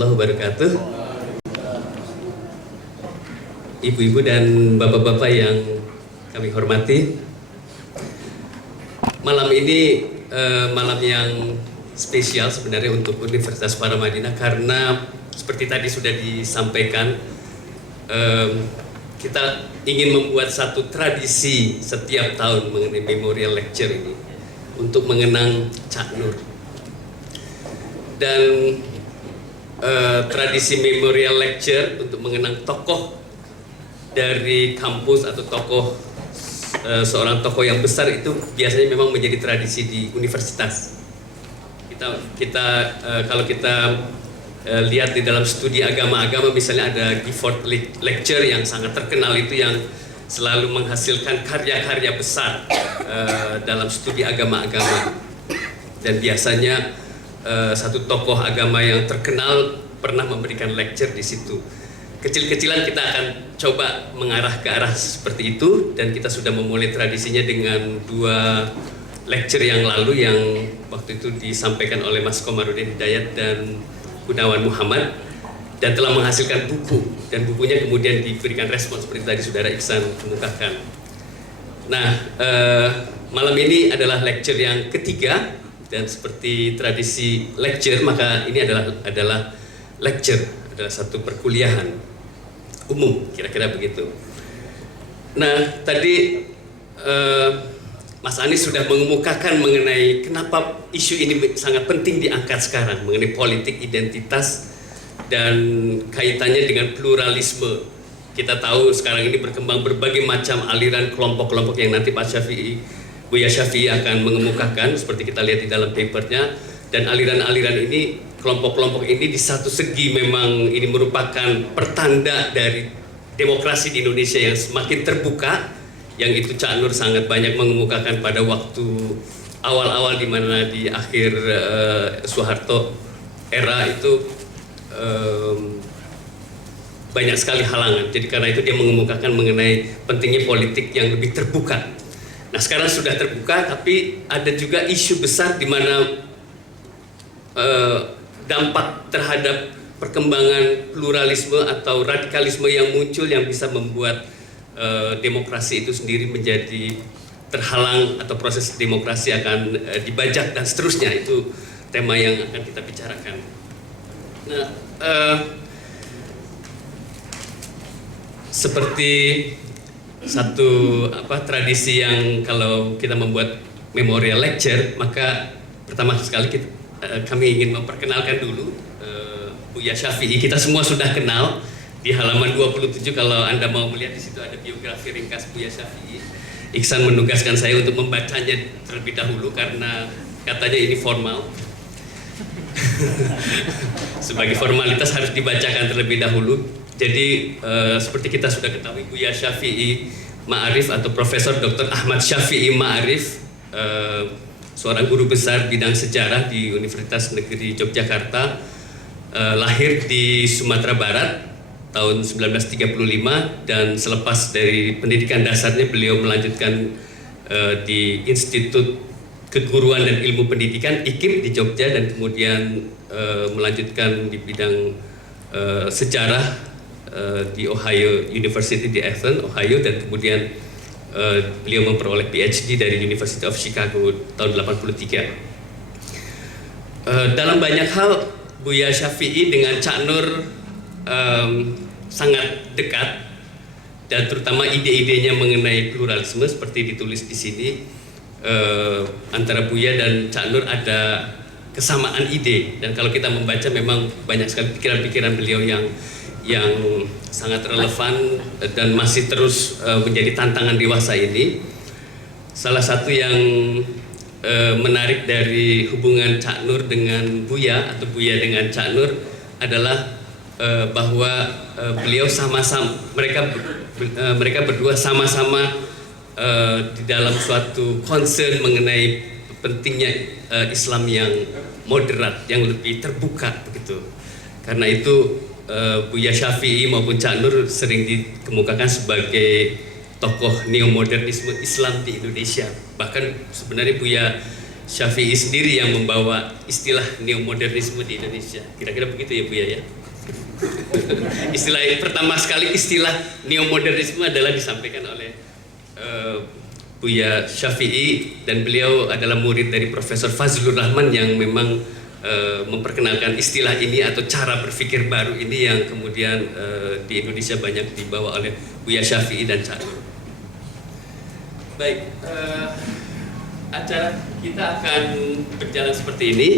warahmatullahi wabarakatuh. Ibu-ibu dan bapak-bapak yang kami hormati, malam ini malam yang spesial sebenarnya untuk Universitas Paramadina karena seperti tadi sudah disampaikan, kita ingin membuat satu tradisi setiap tahun mengenai memorial lecture ini untuk mengenang Cak Nur. Dan tradisi memorial lecture untuk mengenang tokoh dari kampus atau tokoh seorang tokoh yang besar itu biasanya memang menjadi tradisi di universitas. Kalau kita lihat di dalam studi agama-agama, misalnya ada Gifford Lecture yang sangat terkenal itu, yang selalu menghasilkan karya-karya besar dalam studi agama-agama. Dan biasanya satu tokoh agama yang terkenal pernah memberikan lecture di situ. Kecil-kecilan kita akan coba mengarah ke arah seperti itu, dan kita sudah memulai tradisinya dengan 2 lecture yang lalu yang waktu itu disampaikan oleh Mas Komarudin Hidayat dan Gunawan Muhammad, dan telah menghasilkan buku, dan bukunya kemudian diberikan respon seperti tadi Saudara Iksan kemukakan. Nah, malam ini adalah lecture yang ketiga, dan seperti tradisi lecture, maka ini adalah lecture, adalah satu perkuliahan umum, kira-kira begitu. Nah, tadi Mas Anies sudah mengemukakan mengenai kenapa isu ini sangat penting diangkat sekarang, mengenai politik identitas dan kaitannya dengan pluralisme. Kita tahu sekarang ini berkembang berbagai macam aliran kelompok-kelompok yang nanti Pak Buya Syafi'i akan mengemukakan, seperti kita lihat di dalam papernya. Dan aliran-aliran ini, kelompok-kelompok ini di satu segi memang ini merupakan pertanda dari demokrasi di Indonesia yang semakin terbuka, yang itu Cak Nur sangat banyak mengemukakan pada waktu awal-awal, di mana di akhir Soeharto era itu banyak sekali halangan. Jadi karena itu dia mengemukakan mengenai pentingnya politik yang lebih terbuka. Nah, sekarang sudah terbuka, tapi ada juga isu besar di mana dampak terhadap perkembangan pluralisme atau radikalisme yang muncul, yang bisa membuat demokrasi itu sendiri menjadi terhalang atau proses demokrasi akan dibajak dan seterusnya. Itu tema yang akan kita bicarakan. Nah, seperti satu tradisi yang kalau kita membuat memorial lecture, maka pertama sekali kami ingin memperkenalkan dulu Buya Syafi'i. Kita semua sudah kenal. Di halaman 27 kalau Anda mau melihat, di situ ada biografi ringkas Buya Syafi'i. Iksan menugaskan saya untuk membacanya terlebih dahulu karena katanya ini formal. Sebagai formalitas harus dibacakan terlebih dahulu. Jadi seperti kita sudah ketahui, Buya Syafi'i Ma'arif atau Profesor Dr. Ahmad Syafi'i Ma'arif, seorang guru besar bidang sejarah di Universitas Negeri Yogyakarta, lahir di Sumatera Barat tahun 1935, dan selepas dari pendidikan dasarnya beliau melanjutkan di Institut Keguruan dan Ilmu Pendidikan IKIP di Jogja, dan kemudian melanjutkan di bidang sejarah di Ohio University di Akron, Ohio, dan kemudian beliau memperoleh PhD dari University of Chicago tahun 83. Dalam banyak hal Buya Syafi'i dengan Cak Nur sangat dekat, dan terutama ide-idenya mengenai pluralisme seperti ditulis di sini. Antara Buya dan Cak Nur ada kesamaan ide, dan kalau kita membaca memang banyak sekali pikiran-pikiran beliau yang sangat relevan dan masih terus menjadi tantangan dewasa ini. Salah satu yang menarik dari hubungan Cak Nur dengan Buya atau Buya dengan Cak Nur adalah bahwa beliau mereka berdua sama-sama di dalam suatu concern mengenai pentingnya Islam yang moderat, yang lebih terbuka begitu. Karena itu Buya Syafi'i maupun Cak Nur sering dikemukakan sebagai tokoh neomodernisme Islam di Indonesia. Bahkan sebenarnya Buya Syafi'i sendiri yang membawa istilah neomodernisme di Indonesia. Kira-kira begitu ya Buya ya. Istilah pertama sekali istilah neomodernisme adalah disampaikan oleh Buya Syafi'i, dan beliau adalah murid dari Profesor Fazlur Rahman yang memang memperkenalkan istilah ini atau cara berpikir baru ini yang kemudian di Indonesia banyak dibawa oleh Buya Syafi'i dan Cak Nur. Baik, acara kita akan berjalan seperti ini.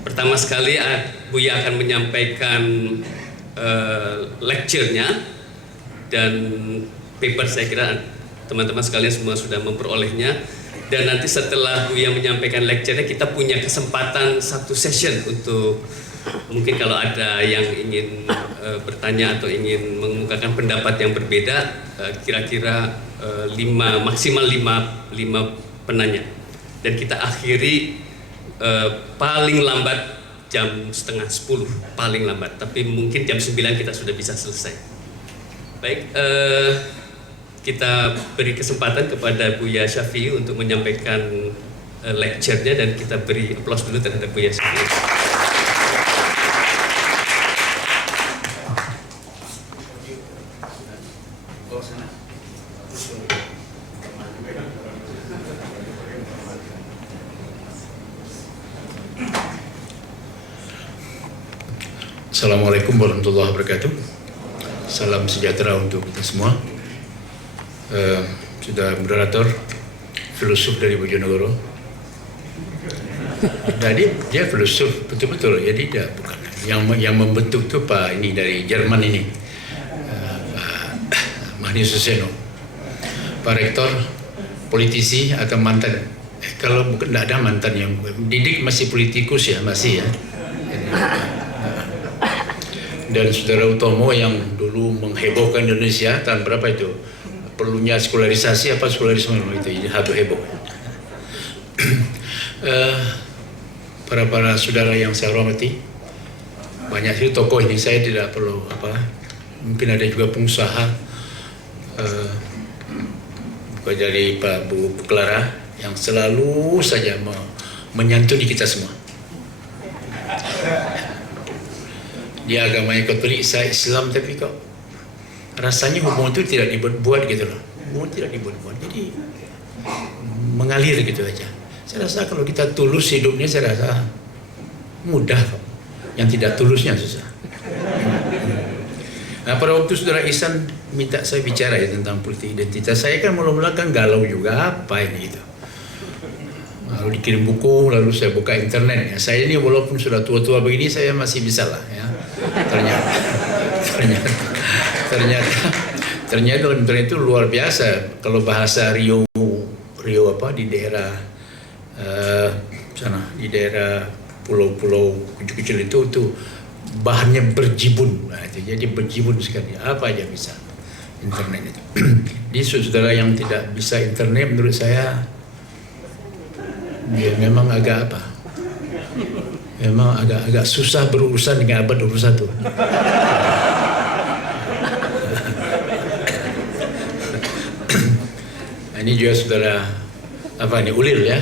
Pertama sekali Buya akan menyampaikan lecture-nya, dan paper saya kira teman-teman sekalian semua sudah memperolehnya. Dan nanti setelah Buya menyampaikan lecture-nya, kita punya kesempatan satu session untuk mungkin kalau ada yang ingin bertanya atau ingin mengemukakan pendapat yang berbeda, kira-kira maksimal lima penanya. Dan kita akhiri paling lambat jam 9:30 paling lambat, tapi mungkin jam 9 kita sudah bisa selesai. Baik, kita beri kesempatan kepada Buya Syafi'i untuk menyampaikan lecture-nya, dan kita beri aplaus dulu terhadap Buya Syafi'i. Assalamualaikum warahmatullahi wabarakatuh. Salam sejahtera untuk kita semua. Sudah moderator, filosof dari Bojonegoro. Jadi dia filosof betul-betul. Jadi dia bukan yang membentuk tu Pak ini dari Jerman ini, Pak Mahdi Suseno, Pak Rektor, politisi atau mantan. Kalau bukan, tidak ada mantan yang didik, masih politikus ya, masih ya. Dan Saudara Utomo yang dulu menghebohkan Indonesia tahun berapa itu, perlunya sekularisasi apa sekularisme itu heboh. Para saudara yang saya hormati, banyak sih tokoh ini, saya tidak perlu mungkin ada juga pengusaha, dari Pak Bu Clara yang selalu saja menyantuni kita semua. Dia agamanya Katolik, saya Islam, tapi kok rasanya hubungan itu tidak dibuat gitu loh. Hubungan tidak dibuat, jadi mengalir gitu aja. Saya rasa kalau kita tulus hidupnya, saya rasa mudah kok. Yang tidak tulusnya susah. Nah, pada waktu Saudara Ihsan minta saya bicara ya tentang politik identitas, saya kan mula-mula kan galau juga, apa ini gitu. Lalu dikirim buku, lalu saya buka internet. Ya, saya ini walaupun sudah tua-tua begini, saya masih bisa lah ya. Ternyata internet itu luar biasa. Kalau bahasa Rio di daerah sana, di daerah pulau-pulau kecil-kecil itu bahannya berjibun. Nah, itu jadi berjibun sekali. Apa aja bisa internet itu. Di saudara yang tidak bisa internet, menurut saya dia memang agak memang agak susah berurusan dengan abad 21. Nah, ini juga saudara Ulil ya,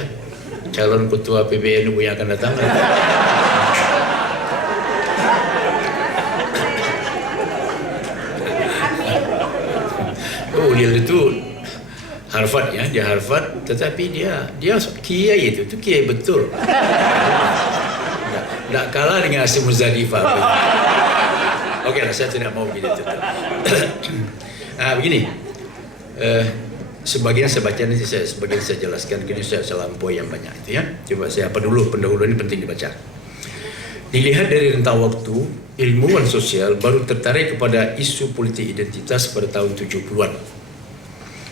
calon ketua PBNU yang akan datang. Ulil itu Harvard ya, dia Harvard, tetapi dia kiai itu kiai betul. Tidak kalah dengan Hasyim Muzadzifah. Oke lah, saya tidak mau begitu. Nah, begini, sebagian saya baca nanti, sebagian saya jelaskan, kini saya lampaui yang banyak itu ya. Coba saya dulu, pendahuluan ini penting dibaca. Dilihat dari rentang waktu, ilmuwan sosial baru tertarik kepada isu politik identitas pada tahun 70-an.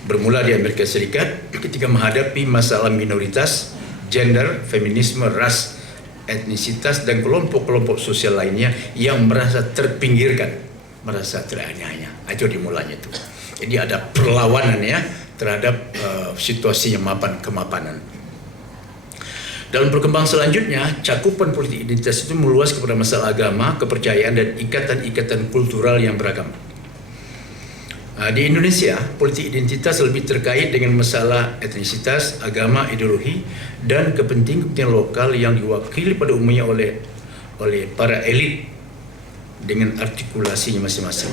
Bermula di Amerika Serikat ketika menghadapi masalah minoritas, gender, feminisme, ras, etnisitas, dan kelompok-kelompok sosial lainnya yang merasa terpinggirkan, merasa teraniaya. Itu dimulainya itu. Jadi ada perlawanan ya terhadap situasi yang kemapanan. Dalam perkembangan selanjutnya, cakupan politik identitas itu meluas kepada masalah agama, kepercayaan, dan ikatan-ikatan kultural yang beragam. Di Indonesia, politik identitas lebih terkait dengan masalah etnisitas, agama, ideologi, dan kepentingan lokal yang diwakili pada umumnya oleh para elit dengan artikulasinya masing-masing.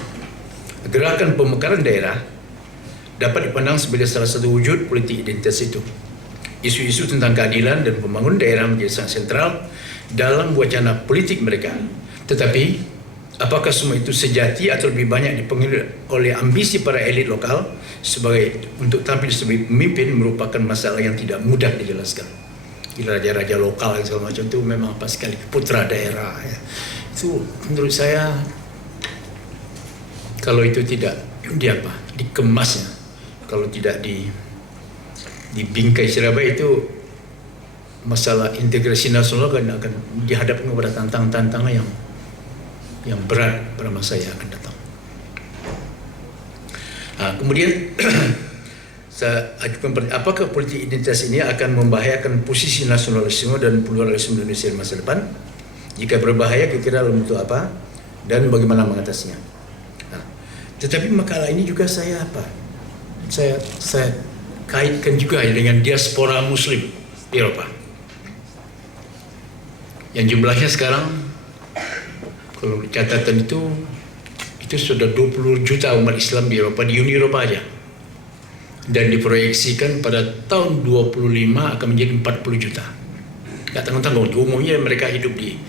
Gerakan pemekaran daerah dapat dipandang sebagai salah satu wujud politik identitas itu. Isu-isu tentang keadilan dan pembangunan daerah menjadi sangat sentral dalam wacana politik mereka. Tetapi, apakah semua itu sejati atau lebih banyak dipengaruhi oleh ambisi para elit lokal untuk tampil sebagai pemimpin merupakan masalah yang tidak mudah dijelaskan. Raja-raja lokal dan segala macam itu memang apa sekali putra daerah. Ya. Itu menurut saya kalau itu tidak dikemasnya, kalau tidak dibingkai secara baik, itu masalah integrasi nasional akan dihadapkan kepada tantangan yang berat pada masa yang akan datang. Kemudian saya ajukan, apakah politik identitas ini akan membahayakan posisi nasionalisme dan pluralisme Indonesia di masa depan? Jika berbahaya, kira-kira dalam bentuk apa dan bagaimana mengatasinya? Tetapi makalah ini juga saya kaitkan juga dengan diaspora Muslim di Eropa, yang jumlahnya sekarang kalau catatan itu sudah 20 juta umat Islam di Eropa, di Uni Eropa aja. Dan diproyeksikan pada tahun 25 akan menjadi 40 juta. Nggak tanggung-tanggung, umumnya mereka hidup di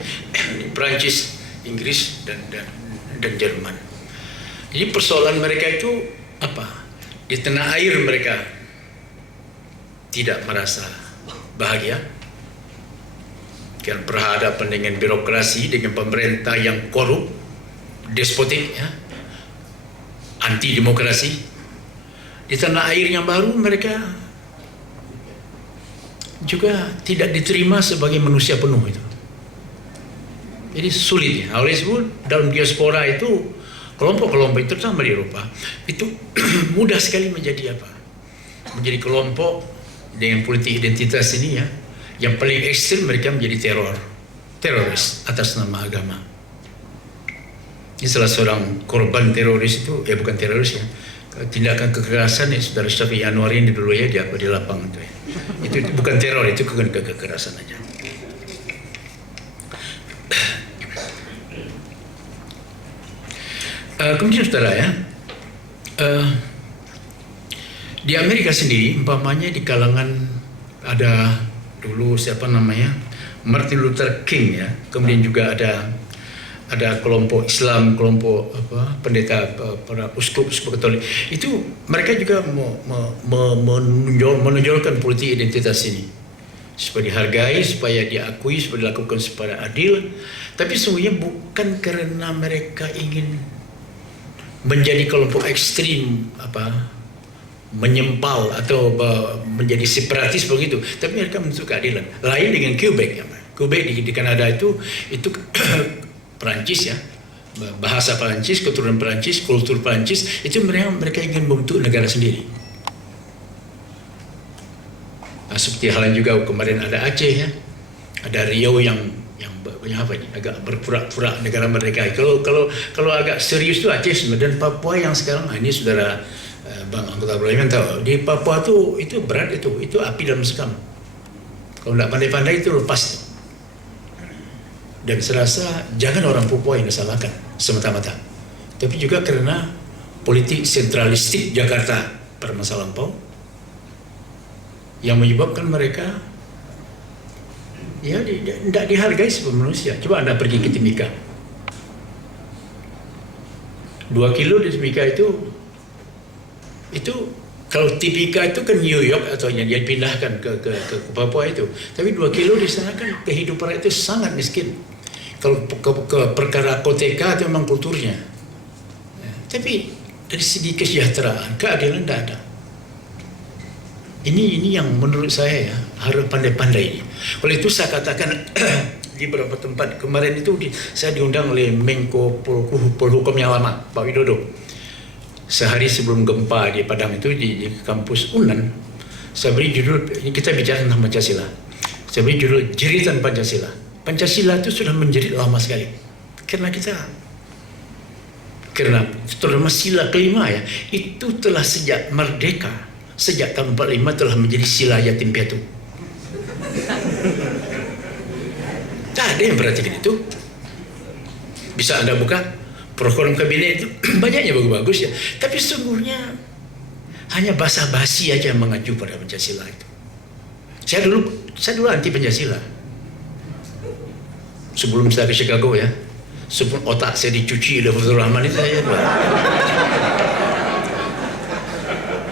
Prancis, Inggris, dan Jerman. Jadi persoalan mereka itu apa? Di tanah air mereka tidak merasa bahagia, kan berhadapan dengan birokrasi, dengan pemerintah yang korup, despotik, ya, anti demokrasi. Di tanah air yang baru mereka juga tidak diterima sebagai manusia penuh itu. Jadi sulit ya. Oleh sebab dalam diaspora itu kelompok-kelompok itu, terutama di Eropa, itu mudah sekali menjadi apa? Menjadi kelompok dengan politik identitas ini ya. Yang paling ekstrem mereka menjadi teroris atas nama agama. Ini salah seorang korban teroris itu, bukan teroris ya, tindakan kekerasan yang saudara Syafi'i Anwar ini dulu ya, di lapangan itu ya. Itu bukan teror, itu kekerasan aja. Kemudian saudara ya, di Amerika sendiri, umpamanya di kalangan ada dulu Martin Luther King ya, kemudian juga ada kelompok Islam, kelompok pendeta, para uskup Katolik, itu mereka juga menonjolkan politik identitas ini supaya dihargai, supaya diakui, supaya dilakukan secara adil. Tapi sesungguhnya bukan karena mereka ingin menjadi kelompok ekstrim menyempal atau menjadi separatis begitu, tapi mereka menuntut keadilan. Lain dengan Quebec ya. Quebec di Kanada itu Perancis ya, bahasa Perancis, keturunan Perancis, kultur Perancis, itu mereka ingin membentuk negara sendiri. Seperti halnya juga kemarin ada Aceh ya, ada Riau yang agak berpura-pura negara merdeka. Kalau agak serius itu Aceh dan Papua yang sekarang ini saudara Bang anggota parlemen tahu, di Papua itu berat, itu api dalam sekam. Kalau tidak pandai-pandai itu lepas. Dan saya rasa jangan orang Papua yang disalahkan semata-mata, tapi juga karena politik sentralistik Jakarta pada masa lampau yang menyebabkan mereka ya tidak dihargai sebagai manusia. Coba Anda pergi ke Timika, 2 kilo di Timika itu kalau Timika itu kan New York atau yang dia pindahkan ke Papua itu, tapi 2 kilo di sana kan kehidupan itu sangat miskin. Kalau ke perkara koteka itu memang kulturnya, ya, tapi dari segi kesejahteraan, keadilan tidak ada. Ini yang menurut saya ya harus pandai-pandai ini. Oleh itu saya katakan di beberapa tempat kemarin itu saya diundang oleh Menko Polhukum yang lama, Pak Widodo. Sehari sebelum gempa di Padang itu di kampus Unan, saya beri judul, ini kita bicara tentang Pancasila. Saya beri judul Jeritan Pancasila. Pancasila itu sudah menjerit lama sekali karena kita Karena terutama sila kelima ya, itu telah sejak merdeka, sejak tahun 45 telah menjadi sila yatim piatu. Tak ada yang perhatikan itu. Bisa Anda buka program kabinet itu banyaknya bagus-bagus ya. Tapi sesungguhnya hanya basa-basi aja yang mengacu pada Pancasila itu. Saya dulu anti Pancasila. Sebelum saya ke Chicago ya, sebelum otak saya dicuci oleh Fazlur Rahman itu saya dulu.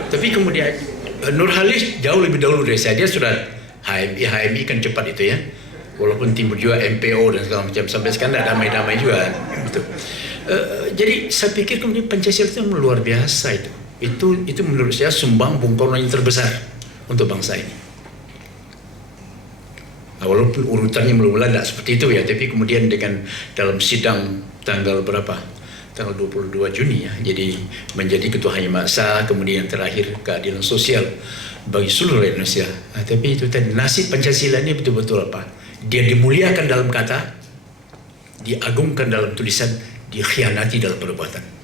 Tapi kemudian Nurhalis jauh lebih dahulu dari saya. Dia sudah HMI kan cepat itu ya. Walaupun timbul juga MPO dan segala macam, sampai sekarang tidak damai-damai juga. Gitu. Jadi saya pikir kemudian Pancasila itu luar biasa itu. Itu menurut saya sumbang Bung Karno yang terbesar untuk bangsa ini. Walaupun urutannya mula-mula tidak seperti itu ya, tapi kemudian dengan dalam sidang tanggal berapa? Tanggal 22 Juni ya, jadi menjadi ketua hanya maksa, kemudian yang terakhir keadilan sosial bagi seluruh Indonesia. Tapi itu tadi nasib Pancasila ini betul-betul apa? Dia dimuliakan dalam kata, diagungkan dalam tulisan, dikhianati dalam perbuatan.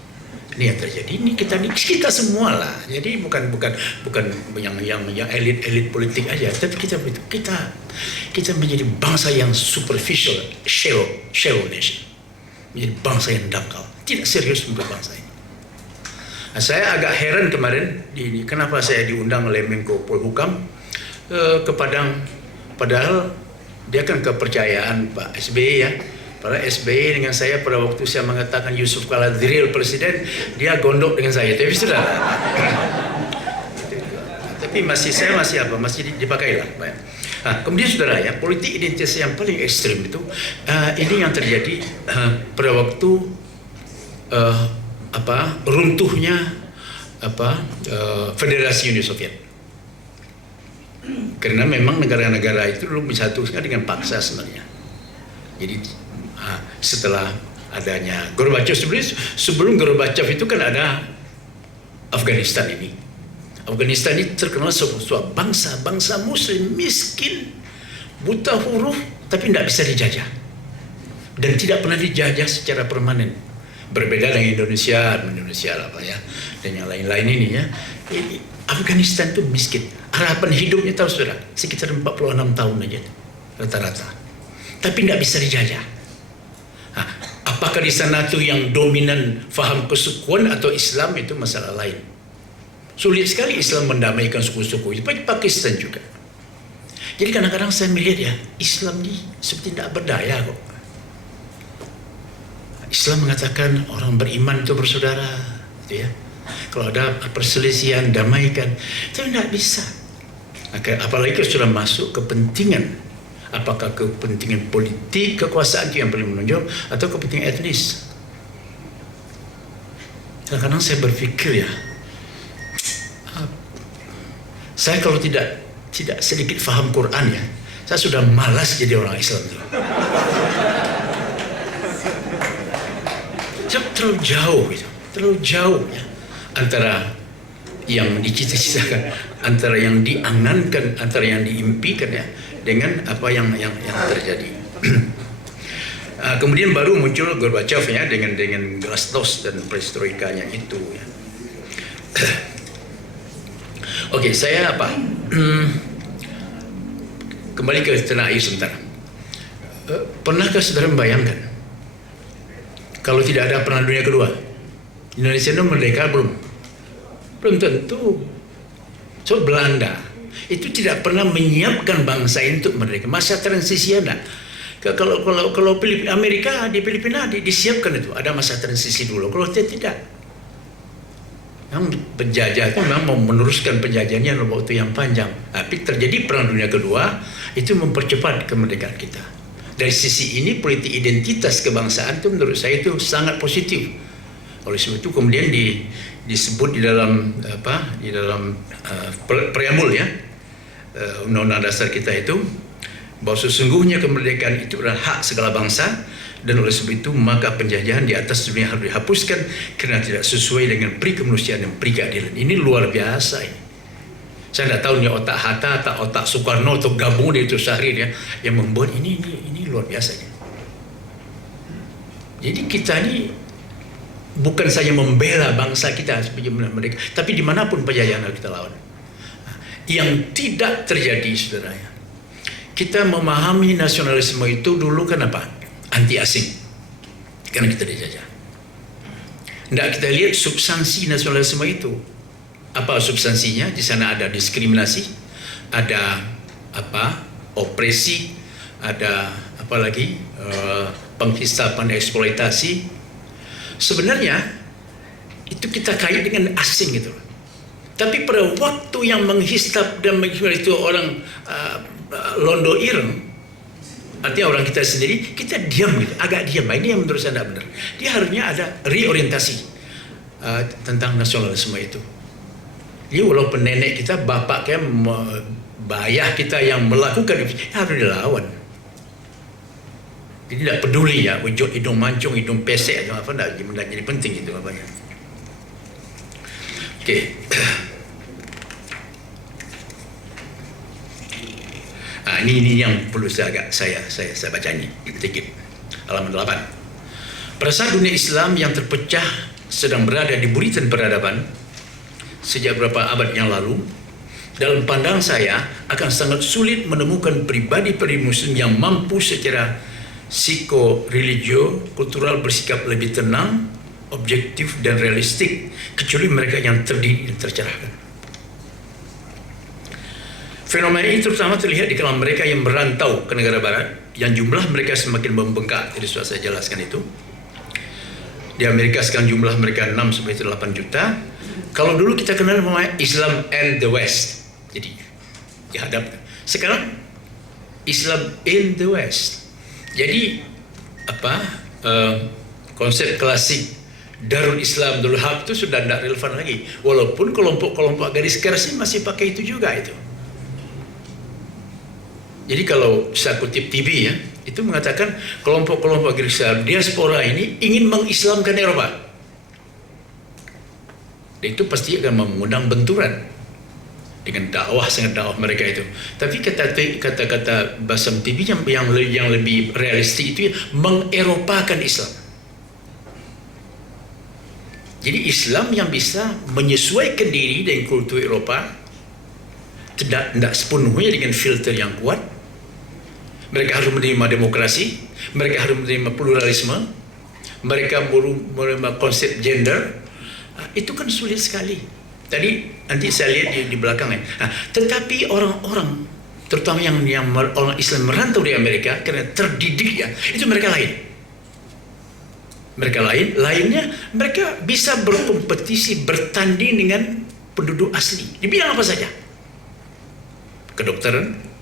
Ini yang terjadi. Ini kita semua lah. Jadi bukan yang elit politik aja, tapi kita menjadi bangsa yang superficial, shallow nation. Menjadi bangsa yang dangkal, tidak serius untuk bangsa ini. Nah, saya agak heran kemarin kenapa saya diundang oleh Menko Polhukam ke Padang, padahal dia kan kepercayaan Pak SBY ya. Pada SBY dengan saya pada waktu saya mengatakan Yusuf Kala the real presiden, dia gondok dengan saya. Tapi sudah. Tapi saya masih dipakai lah. Nah, kemudian saudara ya, politik identitas yang paling ekstrim itu ini yang terjadi pada waktu runtuhnya Federasi Uni Soviet. Karena memang negara-negara itu dulu disatukan dengan paksa sebenarnya. Jadi setelah adanya Gorbachev, sebelum Gorbachev itu kan ada Afghanistan ini. Afghanistan ini terkenal sebuah bangsa Muslim miskin, buta huruf, tapi tidak bisa dijajah dan tidak pernah dijajah secara permanen. Berbeda dengan Indonesia apa ya, dan yang lain-lain ini ya. Afghanistan itu miskin. Harapan hidupnya tahu saudara sekitar 46 tahun aja rata-rata, tapi tidak bisa dijajah. Apakah di sana tuh yang dominan faham kesukuan atau Islam itu masalah lain. Sulit sekali Islam mendamaikan suku-suku. Seperti Pakistan juga. Jadi kadang-kadang saya melihat ya, Islam ini seperti tidak berdaya kok. Islam mengatakan orang beriman itu bersaudara, gitu ya. Kalau ada perselisihan damaikan, tapi tidak bisa. Apalagi kalau sudah masuk kepentingan. Apakah kepentingan politik, kekuasaan itu yang paling menonjol atau kepentingan etnis? Kadang-kadang saya berpikir ya, saya kalau tidak sedikit faham Quran ya, saya sudah malas jadi orang Islam. Terlalu jauh gitu, terlalu jauh ya antara yang dicita-citakan, antara yang diangankan, antara yang diimpikan ya, dengan apa yang terjadi. Kemudian baru muncul Gorbachev ya dengan glasnost dan perestroikanya itu ya. Oke, saya kembali ke tanah air sebentar. Pernahkah saudara membayangkan kalau tidak ada Perang Dunia Kedua, Indonesia itu merdeka belum? Belum tentu. So Belanda itu tidak pernah menyiapkan bangsa ini untuk merdeka. Masa transisi ada. Kalau Amerika di Filipina disiapkan itu, ada masa transisi dulu. Kalau tidak, yang penjajah itu memang mau meneruskan penjajahannya dalam waktu yang panjang. Tapi terjadi Perang Dunia Kedua itu mempercepat kemerdekaan kita. Dari sisi ini politik identitas kebangsaan itu menurut saya itu sangat positif. Oleh sebab itu kemudian disebut di dalam preambul ya. Undang-undang dasar kita itu bahwa sesungguhnya kemerdekaan itu adalah hak segala bangsa dan oleh sebab itu maka penjajahan di atas dunia harus dihapuskan karena tidak sesuai dengan peri kemanusiaan dan peri keadilan. Ini luar biasa ini. Saya tidak tahu ini otak Hatta atau otak Soekarno atau gabung dari itu Syahrir ya yang membuat ini luar biasa. Jadi kita ini bukan saja membela bangsa kita sebagaimana mereka, tapi dimanapun penjajahan kita lawan. Yang tidak terjadi, saudara, kita memahami nasionalisme itu dulu kan apa? Anti asing, karena kita dijajah. Tidak kita lihat substansi nasionalisme itu. Apa substansinya? Di sana ada diskriminasi, ada opresi, ada apa lagi, penghisapan, eksploitasi. Sebenarnya itu kita kait dengan asing gitu. Tapi pada waktu yang menghisap dan menghisap itu orang londo ireng, artinya orang kita sendiri, kita diam gitu, agak diam. Ini yang menurut saya tidak benar. Dia harusnya ada reorientasi tentang nasionalisme itu. Jadi walaupun nenek kita, bapak kita, bayah kita yang melakukan itu, harus dilawan. Jadi tidak peduli ya, wujud hidung mancung, hidung pesek atau apa, tidak jadi penting itu apanya. Oke. Ini yang perlu saya baca ini sedikit. Halaman 8. Pada saat dunia Islam yang terpecah sedang berada di buritan peradaban sejak beberapa abad yang lalu, dalam pandangan saya akan sangat sulit menemukan pribadi-pribadi Muslim yang mampu secara psiko-religio kultural bersikap lebih tenang, objektif dan realistik, kecuali mereka yang terdidik dan tercerahkan. Fenomena ini terutama terlihat di kalangan mereka yang merantau ke negara barat, yang jumlah mereka semakin membengkak. Jadi sudah saya jelaskan itu. Di Amerika sekarang jumlah mereka 6-8 juta. Kalau dulu kita kenal namanya Islam and the West. Jadi dihadapkan. Sekarang Islam in the West. Jadi konsep klasik Darul Islam, Darul Haq itu sudah tidak relevan lagi. Walaupun kelompok-kelompok garis keras masih pakai itu juga itu. Jadi kalau saya kutip TV ya, itu mengatakan kelompok-kelompok garis keras diaspora ini ingin mengislamkan Eropa. Dan itu pasti akan mengundang benturan dengan sangat dakwah mereka itu. Tapi kata-kata Basam TV yang lebih realistik itu mengeropakan Islam. Jadi Islam yang bisa menyesuaikan diri dengan kultur Eropa, tidak sepenuhnya dengan filter yang kuat. Mereka harus menerima demokrasi, mereka harus menerima pluralisme, mereka menerima konsep gender. Itu kan sulit sekali. Tadi nanti saya lihat di belakangnya. Tetapi orang-orang, terutama yang orang Islam merantau di Amerika karena terdidik ya, itu mereka lain. Lainnya mereka bisa berkompetisi, bertanding dengan penduduk asli di bidang apa saja. Kedokteran.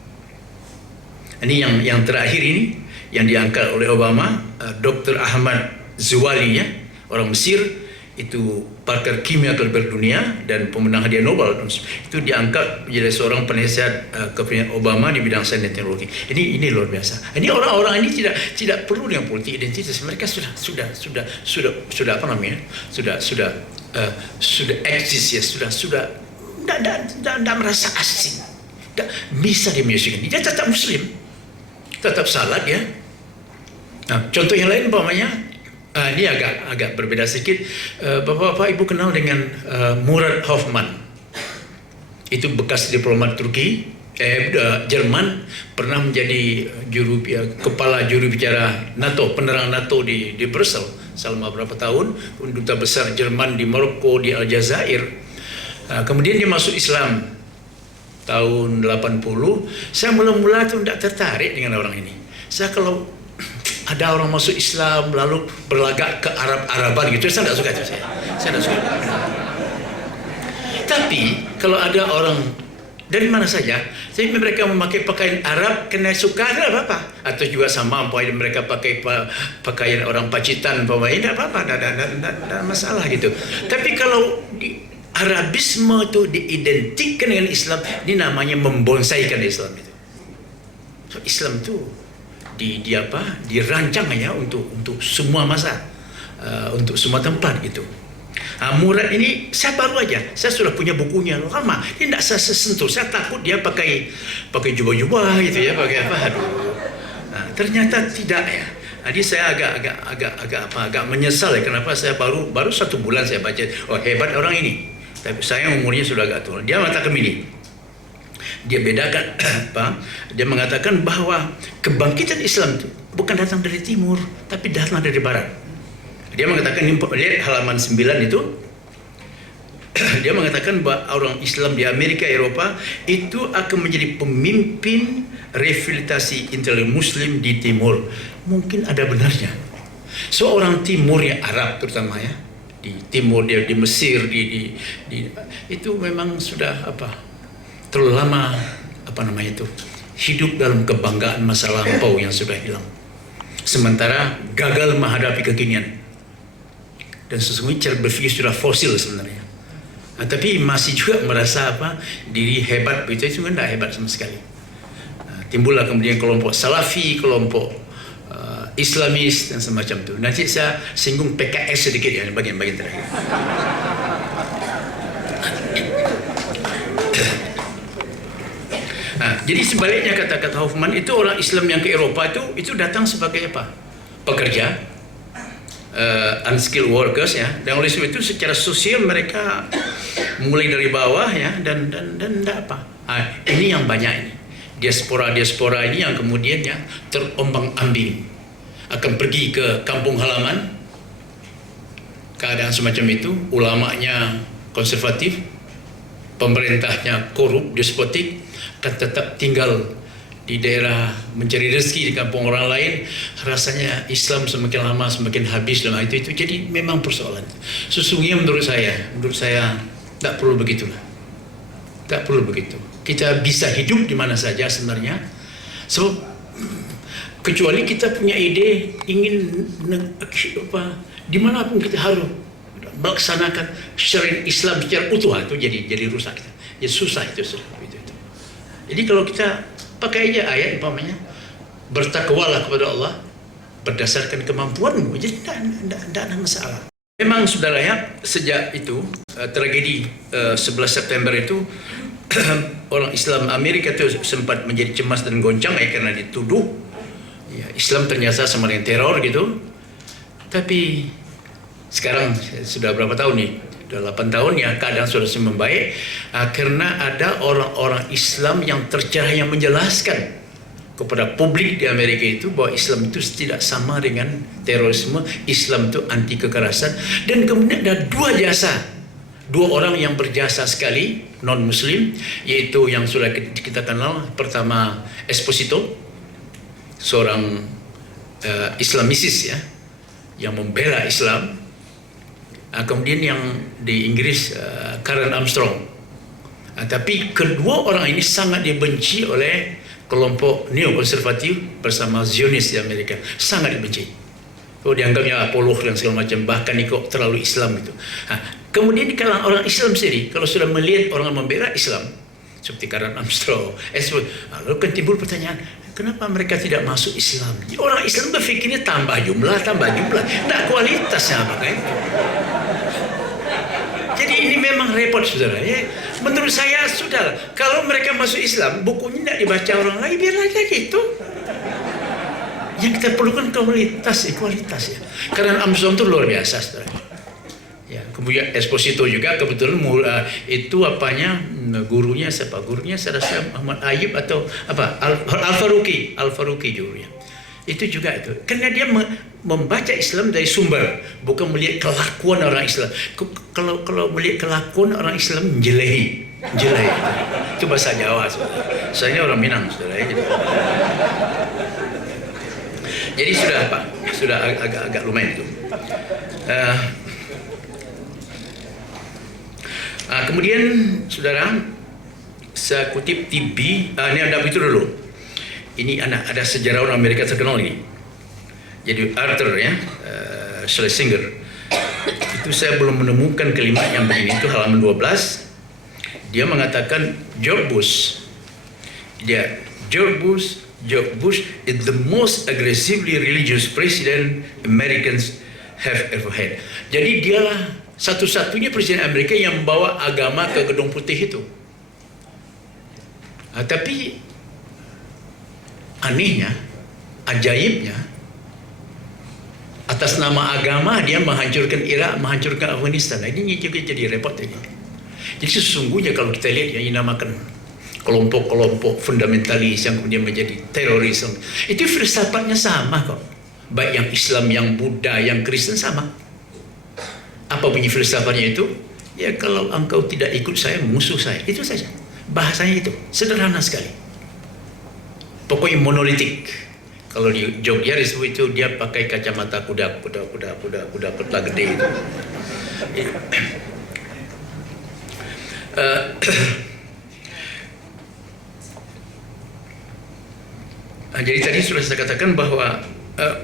Ini yang terakhir ini yang diangkat oleh Obama, Dr. Ahmad Zwali ya, orang Mesir, itu pakar kimia terbaik dunia dan pemenang hadiah Nobel. Itu diangkat menjadi seorang penasihat kepemimpinan Obama di bidang sains dan teknologi. Ini luar biasa. Ini orang-orang ini tidak perlu dengan politik identitas. Mereka sudah apa namanya? Sudah eksis ya, sudah tidak merasa asing. Bisa dia menyusun. Dia tetap Muslim, tetap salat ya. Nah, contoh yang lain umpamanya, ini agak berbeda sedikit. Bapak-bapak ibu kenal dengan Murat Hoffman. Itu bekas diplomat Turki, Jerman, pernah menjadi kepala juru bicara NATO, penerang NATO di Brussel selama berapa tahun, duta besar Jerman di Maroko, di Aljazair. Kemudian dia masuk Islam tahun 80. Saya mula-mula tuh tidak tertarik dengan orang ini. Saya kalau ada orang masuk Islam lalu berlagak ke Arab-Araban gitu, saya tidak suka itu. Saya tidak suka. Tapi kalau ada orang dari mana saja, tapi mereka memakai pakaian Arab kena suka, tidak apa-apa. Atau juga sama, mereka pakai pakaian orang Pacitan, tidak apa-apa, tidak masalah gitu. Tapi kalau Arabisme itu diidentikan dengan Islam, ini namanya membonsaikan Islam itu. So, Islam itu dirancang ya untuk semua masa, untuk semua tempat gitu. Murad ini saya baru aja, saya sudah punya bukunya lama. Ini tidak saya sentuh, saya takut dia pakai jubah-jubah gitu ya, pakai apa? Ternyata tidak ya. Jadi saya agak menyesal ya, kenapa saya baru 1 bulan saya baca, oh hebat orang ini. Tapi saya umurnya sudah agak tua. Dia mengatakan ini, dia bedakan apa? Dia mengatakan bahwa kebangkitan Islam itu bukan datang dari timur, tapi datang dari barat. Dia mengatakan, lihat halaman 9 itu, dia mengatakan bahwa orang Islam di Amerika, Eropa itu akan menjadi pemimpin revitalisasi intelektual Muslim di Timur. Mungkin ada benarnya. Seorang Timur yang Arab terutama ya, di Timur, dia di Mesir, itu memang sudah terlalu lama itu hidup dalam kebanggaan masa lampau yang sudah hilang. Sementara gagal menghadapi kekinian. Dan sesungguhnya cara berpikir sudah fosil sebenarnya. Tapi masih juga merasa diri hebat, itu tidak hebat sama sekali. Timbullah kemudian kelompok Salafi, kelompok Islamis dan semacam itu. Nanti saya singgung PKS sedikit ya, bagian-bagian terakhir. Jadi sebaliknya kata-kata Hoffman, itu orang Islam yang ke Eropa itu datang sebagai pekerja, unskilled workers ya, dan oleh sebab itu secara sosial mereka mulai dari bawah ya, dan ini yang banyak ini. Diaspora ini yang kemudian ya terombang-ambing, akan pergi ke kampung halaman, keadaan semacam itu, ulamanya konservatif, pemerintahnya korup, despotik, akan tetap tinggal di daerah mencari rezeki di kampung orang lain. Rasanya Islam semakin lama semakin habis dalam itu. Jadi memang persoalan. Sesungguhnya menurut saya tak perlu begitulah. Tak perlu begitu. Kita bisa hidup di mana saja sebenarnya. Kecuali kita punya ide ingin dimanapun kita harus melaksanakan syariat Islam secara utuh, itu jadi rusak kita. Jadi susah itu. Jadi kalau kita pakai aja ayat umpamanya, bertakwalah kepada Allah berdasarkan kemampuanmu, jadi tidak ada masalah. Memang saudara ya, sejak itu tragedi 11 September itu orang Islam Amerika itu sempat menjadi cemas dan goncang karena dituduh ya, Islam ternyata sama dengan teror gitu. Tapi sekarang sudah berapa tahun nih? Sudah 8 tahun ya, keadaan sudah membaik karena ada orang-orang Islam yang tercerah yang menjelaskan kepada publik di Amerika itu bahwa Islam itu tidak sama dengan terorisme, Islam itu anti kekerasan. Dan kemudian ada dua orang yang berjasa sekali non muslim, yaitu yang sudah kita kenal. Pertama Esposito, seorang Islamisis ya, yang membela Islam. Kemudian yang di Inggris Karen Armstrong. Tapi kedua orang ini sangat dibenci oleh kelompok neokonservatif bersama Zionis di Amerika, sangat dibenci. Dianggapnya apolog dan segala macam, bahkan kok terlalu Islam itu. Kemudian di kalangan orang Islam sendiri, kalau sudah melihat orang membela Islam seperti Karen Armstrong, lalu kan timbul pertanyaan, kenapa mereka tidak masuk Islam? Orang Islam berfikirnya tambah jumlah, tidak kualitasnya apakah itu. Jadi ini memang repot saudara ya. Menurut saya sudah, kalau mereka masuk Islam, bukunya tidak dibaca orang lain, biarlah aja gitu. Yang kita perlukan kualitas ya. Karena Armstrong itu luar biasa saudara. Ya, kemudian Esposito juga kebetulan gurunya siapa? Gurunya saya rasa Muhammad Ayub atau Al-Faruqi gurunya. Itu juga itu. Karena dia membaca Islam dari sumber, bukan melihat kelakuan orang Islam. Kalau melihat kelakuan orang Islam jelehi. Itu bahasa Jawa saudara. Saya orang Minang saudara ya. Jadi sudah agak lumayan itu. Kemudian saudara, saya kutip ini ada itu dulu. Ini ada sejarawan Amerika terkenal ini. Jadi Arthur ya, Schlesinger. Itu saya belum menemukan kalimat yang begini, itu halaman 12. Dia mengatakan George Bush is the most aggressively religious president Americans have ever had. Jadi dialah satu-satunya presiden Amerika yang membawa agama ke Gedung Putih itu. Tapi anehnya, ajaibnya, atas nama agama dia menghancurkan Irak, menghancurkan Afghanistan. Nah, ini juga jadi repot ini. Jadi sesungguhnya kalau kita lihat yang dinamakan kelompok-kelompok fundamentalis yang kemudian menjadi teroris, itu filsafatnya sama kok. Baik yang Islam, yang Buddha, yang Kristen sama. Apa bunyi filsafatnya itu? Ya kalau engkau tidak ikut saya, musuh saya. Itu saja. Bahasanya itu sederhana sekali. Pokoknya monolitik. Kalau di Jogja disebut itu dia pakai kacamata kuda gede itu. Jadi tadi sudah saya katakan bahwa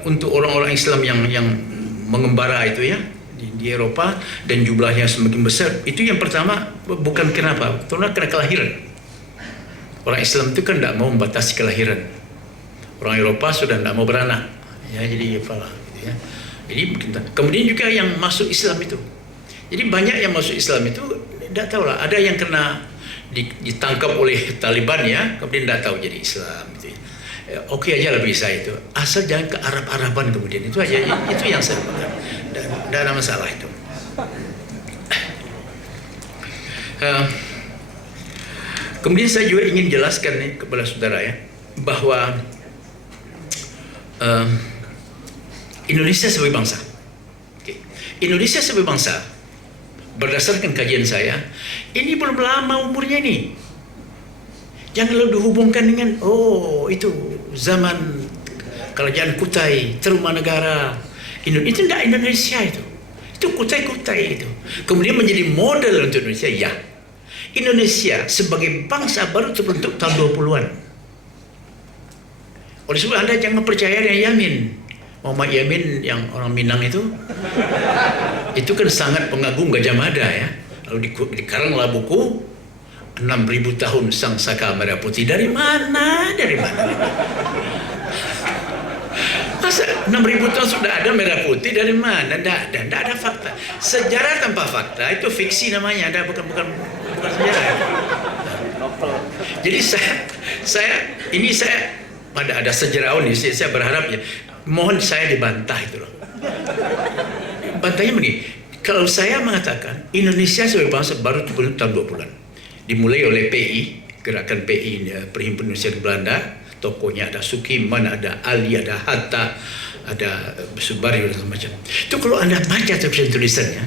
untuk orang-orang Islam yang mengembara itu ya di Eropa dan jumlahnya semakin besar, itu yang pertama bukan kenapa, karena kelahiran. Orang Islam itu kan tidak mau membatasi kelahiran. Orang Eropa sudah tidak mau beranak, ya jadi apalah, gitu ya. Jadi kemudian juga yang masuk Islam itu, jadi banyak yang masuk Islam itu tidak tahu lah. Ada yang kena ditangkap oleh Taliban ya, kemudian tidak tahu jadi Islam. Gitu ya. Oke aja lah bisa itu, asal jangan ke Arab-Araban kemudian itu aja. Itu yang saya pegang, tidak ada masalah itu. Kemudian saya juga ingin jelaskan nih kepada saudara ya, bahwa Indonesia sebagai bangsa, Indonesia sebagai bangsa, berdasarkan kajian saya, ini belum lama umurnya ini. Jangan lalu dihubungkan dengan itu zaman kerajaan Kutai, Tarumanegara. Itu tidak Indonesia itu Kutai itu. Kemudian menjadi model untuk Indonesia. Ya, Indonesia sebagai bangsa baru terbentuk tahun 20-an. Oleh sebab Anda jangan percaya dengan Yamin. Muhammad Yamin yang orang Minang itu kan sangat pengagum Gajah Mada ya. Lalu dikaranglah buku 6.000 tahun Sang Saka Merah Putih. Dari mana? Masa 6.000 tahun sudah ada merah putih, dari mana? Tidak ada fakta. Sejarah tanpa fakta itu fiksi namanya. Bukan sejarah. Jadi saya ada sejarawan ini, saya berharap ya, mohon saya dibantah itu loh. Bantahnya begini, kalau saya mengatakan Indonesia sebagai bangsa baru terbentuk tahun 20-an, dimulai oleh PI, gerakan PI, Perhimpunan Indonesia di Belanda, tokohnya ada Sukiman, ada Ali, ada Hatta, ada Subari dan macam. Itu kalau Anda baca tulisannya,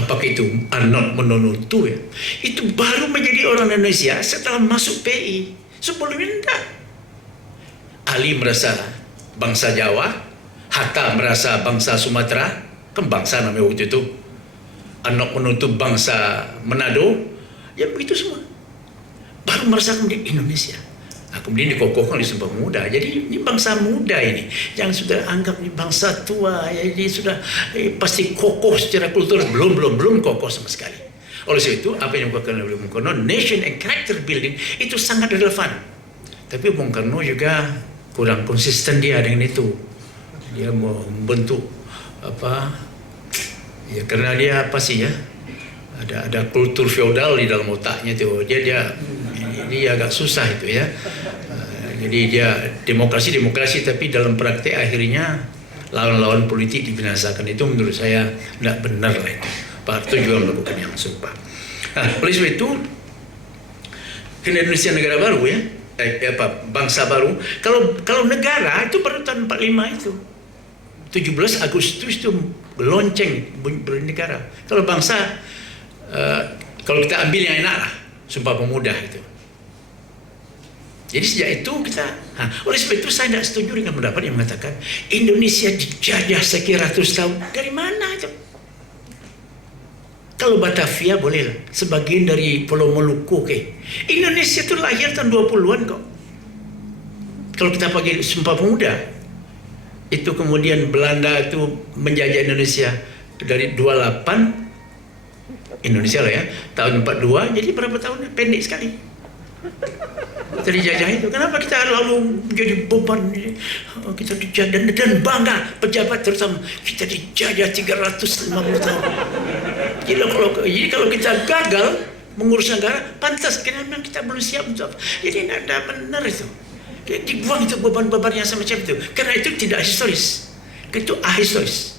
apakah itu Arnold Menonutu ya, itu baru menjadi orang Indonesia setelah masuk PI. Sebelumnya tidak. Ali merasa bangsa Jawa, Hatta merasa bangsa Sumatera, kan bangsa namanya waktu itu. Arnold Menonutu bangsa Manado, ya begitu semua. Baru merasa kemudian Indonesia. Nah, kemudian dikokohkan di Sumpah Pemuda. Jadi ini bangsa muda ini, jangan sudah anggap ini bangsa tua. Ya, jadi sudah pasti kokoh secara kultural, belum kokoh sama sekali. Oleh sebab itu apa yang dilakukan oleh Bung Karno, nation and character building itu sangat relevan. Tapi Bung Karno juga kurang konsisten dia dengan itu. Dia mau membentuk ya karena dia ada kultur feodal di dalam otaknya itu. Dia agak susah itu ya. Jadi dia demokrasi tapi dalam praktek akhirnya lawan-lawan politik dibinasakan. Itu menurut saya tidak benar lah itu. Pak Harto juga melakukan yang serupa. Oleh sebab itu Indonesia negara baru ya, bangsa baru. Kalau negara itu baru tahun 45 itu. 17 Agustus itu lonceng bernegara. Kalau bangsa kalau kita ambil yang enak lah, Sumpah Pemuda itu. Jadi sejak itu oleh sebab itu saya tidak setuju dengan pendapat yang mengatakan Indonesia dijajah sekian ratus tahun. Dari mana itu? Kalau Batavia boleh lah, sebagian dari Pulau Maluku Indonesia itu lahir tahun 20-an kok. Kalau kita pakai Sumpah Pemuda, itu kemudian Belanda itu menjajah Indonesia dari 28 Indonesia lah ya, tahun 42, jadi berapa tahun? Pendek sekali. Kita dijajah itu. Kenapa kita lalu menjadi beban? Kita dijajah dan bangga pejabat terutama kita dijajah 350 tahun. Jadi kalau kita gagal mengurus negara, pantas karena kita belum siap untuk. Jadi tidak ada benar itu. Dibuang itu beban-beban yang semacam itu. Karena itu tidak historis. Itu ahistoris.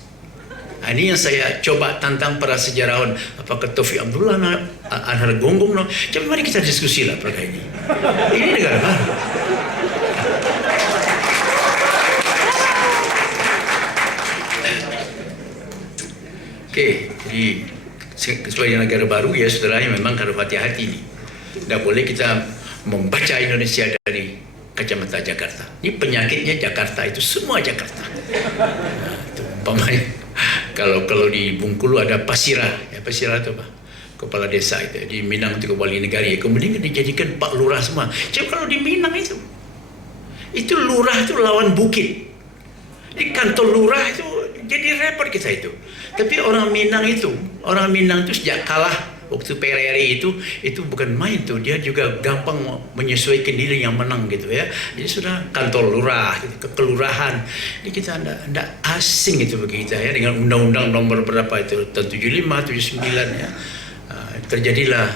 Ini yang saya coba tantang para sejarawan, apakah Taufik Abdullah, Anhar Gonggong, coba mari kita diskusi lah perkara ini. Ini negara baru. Oke, jadi sebagai negara baru ya saudara, memang harus hati-hati nih. Tidak boleh kita membaca Indonesia dari kacamata Jakarta. Ini penyakitnya Jakarta itu semua Jakarta. Nah, itu umpamanya kalau di Bengkulu ada Pasira, ya Pasira itu apa? Kepala desa itu di Minang itu kepala negari. Kemudian dijadikan Pak Lurah semua. Coba kalau di Minang itu lurah itu lawan bukit. Di kantor lurah itu jadi repot kita itu. Tapi orang Minang itu sejak kalah waktu PRRI itu bukan main tuh, dia juga gampang menyesuaikan diri yang menang gitu ya. Jadi sudah kantor lurah, gitu, kelurahan. Jadi kita tidak asing itu bagi kita ya dengan undang-undang nomor berapa itu tahun 75, 79 ya. Terjadilah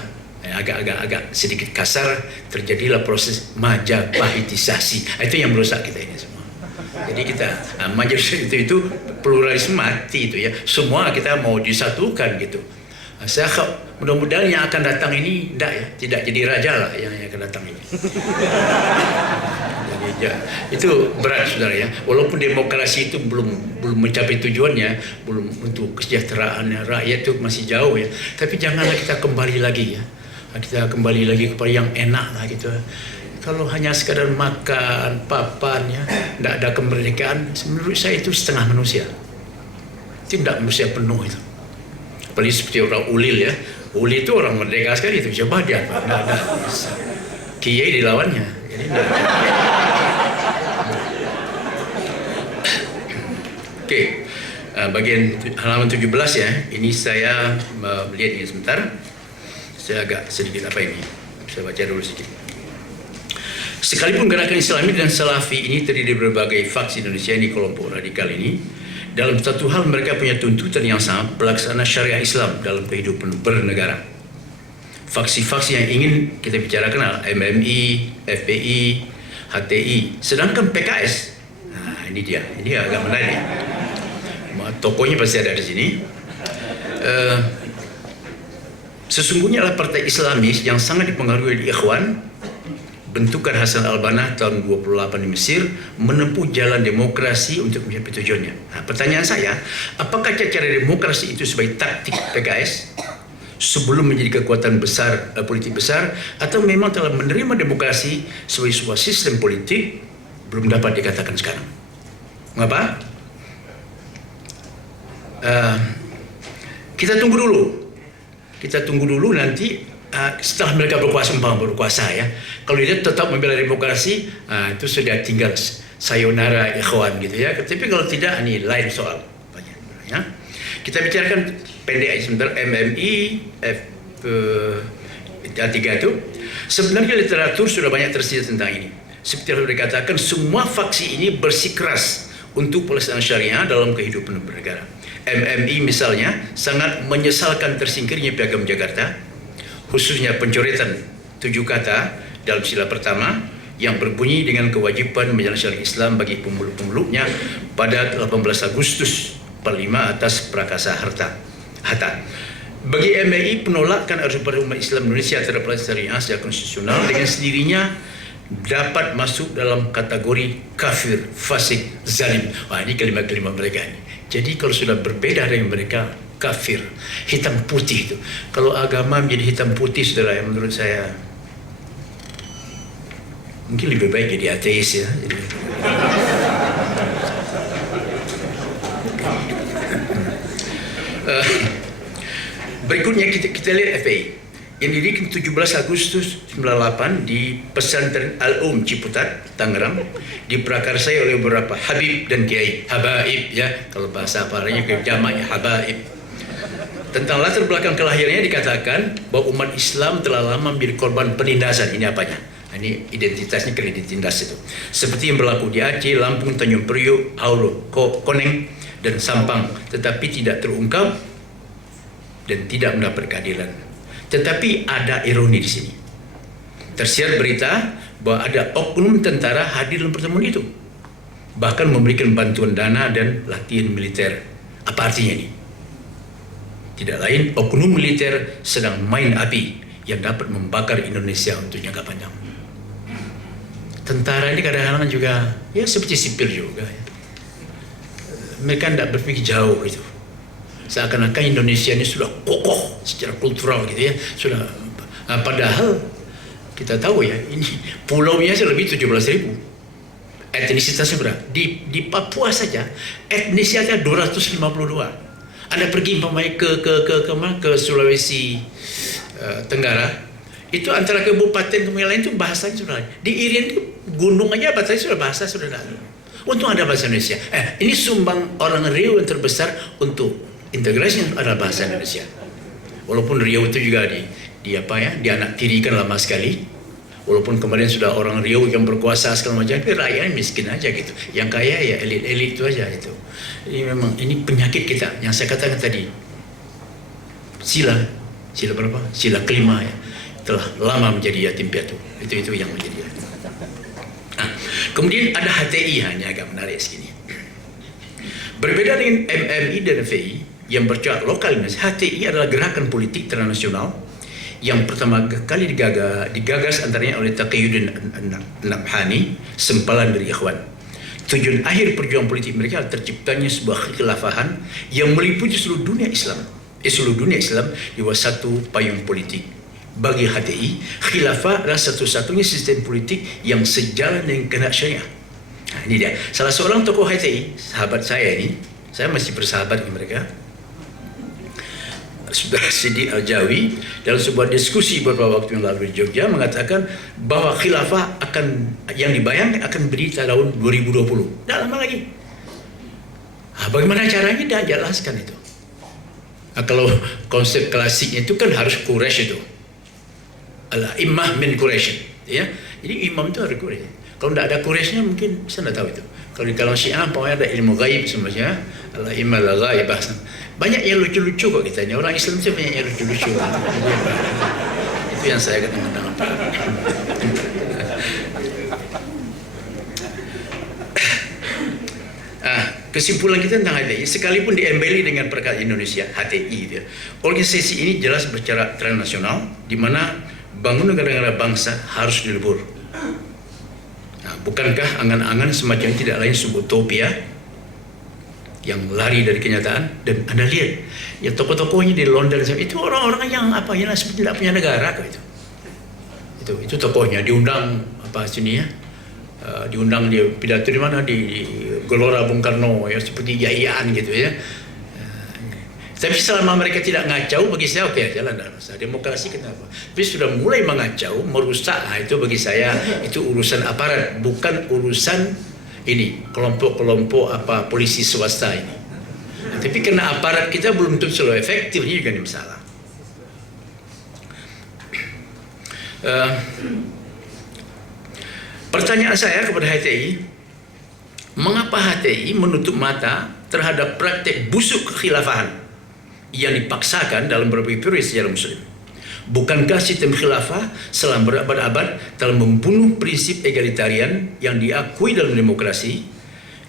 agak sedikit kasar, terjadilah proses Majapahitisasi. Itu yang merusak kita ini semua. Jadi kita Majapahit itu pluralisme mati itu ya. Semua kita mau disatukan gitu. Saya mudah-mudahan yang akan datang ini tidak jadi raja lah yang akan datang ini. Jadi, itu berat saudara ya. Walaupun demokrasi itu belum mencapai tujuannya, belum untuk kesejahteraan rakyat itu masih jauh ya. Tapi janganlah kita kembali lagi ya. Kita kembali lagi kepada yang enak lah gitu. Kalau hanya sekadar makan, papan ya, tidak ada kemerdekaan, menurut saya itu setengah manusia. Itu tidak manusia penuh itu. Apalagi seperti orang Ulil ya. Ulil itu orang merdeka sekali itu. Coba dia tidak ada kiai dilawannya. Jadi Oke, bagian halaman 17 ya. Ini saya melihat ini sebentar. Saya agak sedikit apa ini. Saya baca dulu sedikit. Sekalipun gerakan Islami dan Salafi ini terdiri dari berbagai faksi Indonesia ini, kelompok radikal ini, dalam satu hal mereka punya tuntutan yang sama, pelaksanaan syariah Islam dalam kehidupan bernegara. Faksi-faksi yang ingin kita bicarakan adalah MMI, FPI, HTI, sedangkan PKS, nah ini dia, ini agak menarik. Tokohnya pasti ada di sini. Sesungguhnya adalah partai Islamis yang sangat dipengaruhi oleh Ikhwan, bentukan Hasan al-Banna tahun 28 di Mesir, menempuh jalan demokrasi untuk mencapai tujuannya. Nah, pertanyaan saya, apakah cara demokrasi itu sebagai taktik PKS sebelum menjadi kekuatan besar, politik besar, atau memang telah menerima demokrasi sebagai sebuah sistem politik, belum dapat dikatakan sekarang. Mengapa? Kita tunggu dulu nanti. Setelah mereka berkuasa ya, kalau dia tetap membela demokrasi, itu sudah tinggal sayonara ikhwan gitu ya. Tapi kalau tidak, ini lain soal banyak ya. Kita bicarakan pendek aja sebentar. MMI F3 itu sebenarnya literatur sudah banyak tersedia tentang ini. Seperti yang dikatakan, semua faksi ini bersikeras untuk pelaksanaan syariah dalam kehidupan bernegara. MMI misalnya sangat menyesalkan tersingkirnya Piagam Jakarta, khususnya pencoretan 7 kata dalam sila pertama yang berbunyi dengan kewajiban menjalankan syariat Islam bagi pemeluk-pemeluknya pada 18 Agustus 45 atas Prakasa Hatta. Bagi MMI, penolakan arus pada umat Islam Indonesia terhadap syariah secara konstitusional dengan sendirinya dapat masuk dalam kategori kafir, fasik, zalim. Wah, ini kalimat-kalimat mereka ini. Jadi kalau sudah berbeda dengan mereka, kafir, hitam putih itu. Kalau agama menjadi hitam putih, saudara, yang menurut saya mungkin lebih baik jadi ateis ya. Berikutnya kita lihat FPI yang didirikan 17 Agustus 98 di Pesantren Al-Um Ciputat, Tangerang, diprakarsai oleh beberapa habib dan kiai. Habaib ya, kalau bahasa Arabnya jamaknya habaib. Tentang latar belakang kelahirannya dikatakan bahwa umat Islam telah lama menjadi korban penindasan. Ini apanya? Ini identitasnya kena ditindas itu. Seperti yang berlaku di Aceh, Lampung, Tanjung Priok, Hauro, Koneng, dan Sampang, tetapi tidak terungkap dan tidak mendapat keadilan. Tetapi ada ironi di sini. Tersiar berita bahwa ada oknum tentara hadir dalam pertemuan itu. bahkan memberikan bantuan dana dan latihan militer. Apa artinya ini? Tidak lain, oknum militer sedang main api yang dapat membakar Indonesia untuk jangka panjang. Tentara ini kadang-kadang juga ya seperti sipil juga ya. Mereka tidak berpikir jauh gitu. Seakan-akan Indonesia ini sudah kokoh secara kultural gitu ya. Sudah padahal kita tahu ya, ini pulaunya lebih 17.000. Etnisitasnya berapa? Di Papua saja etnisitasnya 252. Anda pergi ke Sulawesi Tenggara, itu antara kabupaten ke lain itu bahasanya sudah. Di Irian itu gunung aja bahasanya sudah sudah ada. Untung ada bahasa Indonesia. Ini sumbang orang Riau yang terbesar untuk integrasi adalah bahasa Indonesia. Walaupun Riau itu juga dianak tirikan lama sekali. Walaupun kemarin sudah orang Riau yang berkuasa segala macam, tapi rakyatnya miskin aja gitu. Yang kaya ya elit-elit itu aja itu. Ini penyakit kita yang saya katakan tadi. Sila berapa? Sila kelima ya. Telah lama menjadi yatim piatu. Itu yang menjadi. Nah, kemudian ada HTI, hanya agak menarik segini. Berbeda dengan MMI dan FPI yang bercorak lokal, HTI adalah gerakan politik transnasional yang pertama kali digagas antaranya oleh Taqiyuddin Nabhani, sempalan dari Ikhwan. Tujuan akhir perjuangan politik mereka adalah terciptanya sebuah kekhilafahan yang meliputi seluruh dunia Islam di bawah satu payung politik. Bagi HTI, khilafah adalah satu-satunya sistem politik yang sejalan dengan kehendak syariah. Nah, ini dia. Salah seorang tokoh HTI, sahabat saya ini, saya masih bersahabat dengan mereka, Saudara Sidi Al-Jawi, dalam sebuah diskusi beberapa waktu yang lalu di Jogja mengatakan bahwa khilafah yang dibayangkan akan berdiri tahun 2020. Tidak lama lagi. Bagaimana caranya? Dia jelaskan itu. Kalau konsep klasiknya itu kan harus Quraisy itu. Al-Immah min Quraisy, ya. Jadi imam itu harus Quraisy. Kalau tidak ada Quraisynya mungkin saya tidak tahu itu. Kalau di kalangan Syiah pokoknya ada ilmu gaib semuanya. Al-Immah al-ghaibah. Banyak yang lucu-lucu kok kita. Orang Islam itu banyak yang lucu-lucu. Itu yang saya kadang-kadang. Kesimpulan kita tentang HTI, sekalipun diembeli dengan perkataan Indonesia, HTI, ya, organisasi ini jelas bercara transnasional, di mana bangun negara-negara bangsa harus dilebur. Nah, bukankah angan-angan semacam ini tidak lain sebuah utopia yang lari dari kenyataan? Dan Anda lihat, ya tokoh-tokohnya di London itu orang-orang yang seperti tidak punya negara kok itu. Itu tokohnya diundang sini ya. Diundang dia pidato di mana di Gelora Bung Karno ya, seperti yayaan gitu ya. Tapi selama mereka tidak ngacau, bagi saya oke aja lah, demokrasi kenapa. Tapi sudah mulai mengacau, merusak, itu bagi saya itu urusan aparat, bukan urusan ini kelompok-kelompok polisi swasta ini. Tapi karena aparat kita belum tentu selalu efektif, ini juga masalah. Pertanyaan saya kepada HTI, mengapa HTI menutup mata terhadap praktek busuk kekhilafahan yang dipaksakan dalam berbagai periode sejarah Muslim? Bukankah sistem khilafah selama berabad-abad telah membunuh prinsip egalitarian yang diakui dalam demokrasi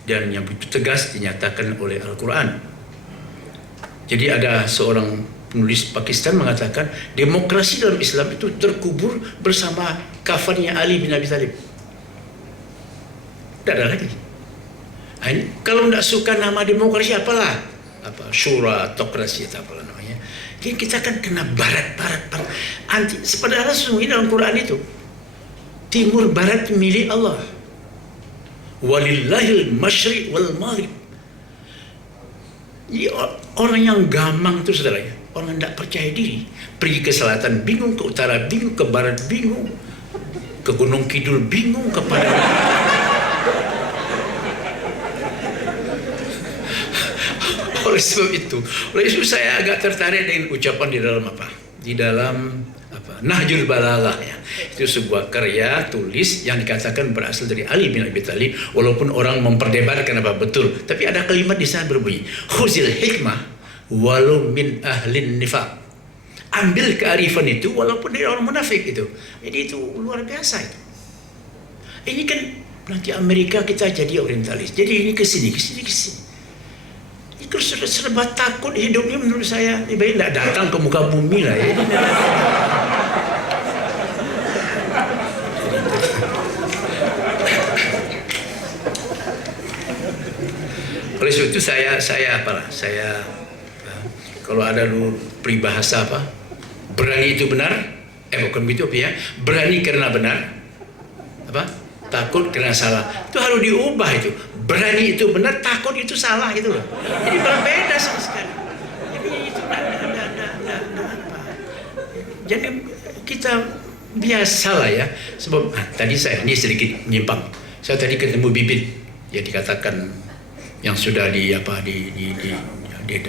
dan yang begitu tegas dinyatakan oleh Al-Quran? Jadi ada seorang penulis Pakistan mengatakan demokrasi dalam Islam itu terkubur bersama kafannya Ali bin Abi Thalib. Tidak ada lagi. Kalau tidak suka nama demokrasi apalah, syura, autokrasi atau apalah namanya. Jadi kita akan kena barat anti. Padahal sesungguhnya dalam Quran itu timur barat milik Allah. Walillahil masyriq wal maghrib. Jadi orang yang gamang itu saudara ya, orang yang tidak percaya diri, pergi ke selatan bingung, ke utara bingung, ke barat bingung, ke Gunung Kidul bingung, kepada oleh sebab itu saya agak tertarik dengan ucapan di dalam Nahjul Balaghah ya. Itu sebuah karya tulis yang dikatakan berasal dari Ali bin Abi Thalib, walaupun orang memperdebatkan apa betul, tapi ada kalimat di sana berbunyi khuzil hikmah walau min ahlin nifaq. Ambil kearifan itu walaupun dari orang munafik itu. Jadi itu luar biasa itu. Ini kan nanti Amerika kita jadi orientalis. Jadi ini ke sini. Ini kalau sudah serba takut hidupnya, menurut saya lebih baik tidak datang ke muka bumi lah ya. Oleh sebab itu saya kalau ada lu peribahasa apa, berani itu benar, bukan begitu apa ya, berani karena benar, apa, takut karena salah, itu harus diubah itu. Berani itu benar, takut itu salah gitu loh. Jadi berbeda sama sekali. Jadi itu jadi kita biasalah ya. Sebab tadi saya ini sedikit menyimpang. Saya tadi ketemu bibit yang dikatakan yang sudah di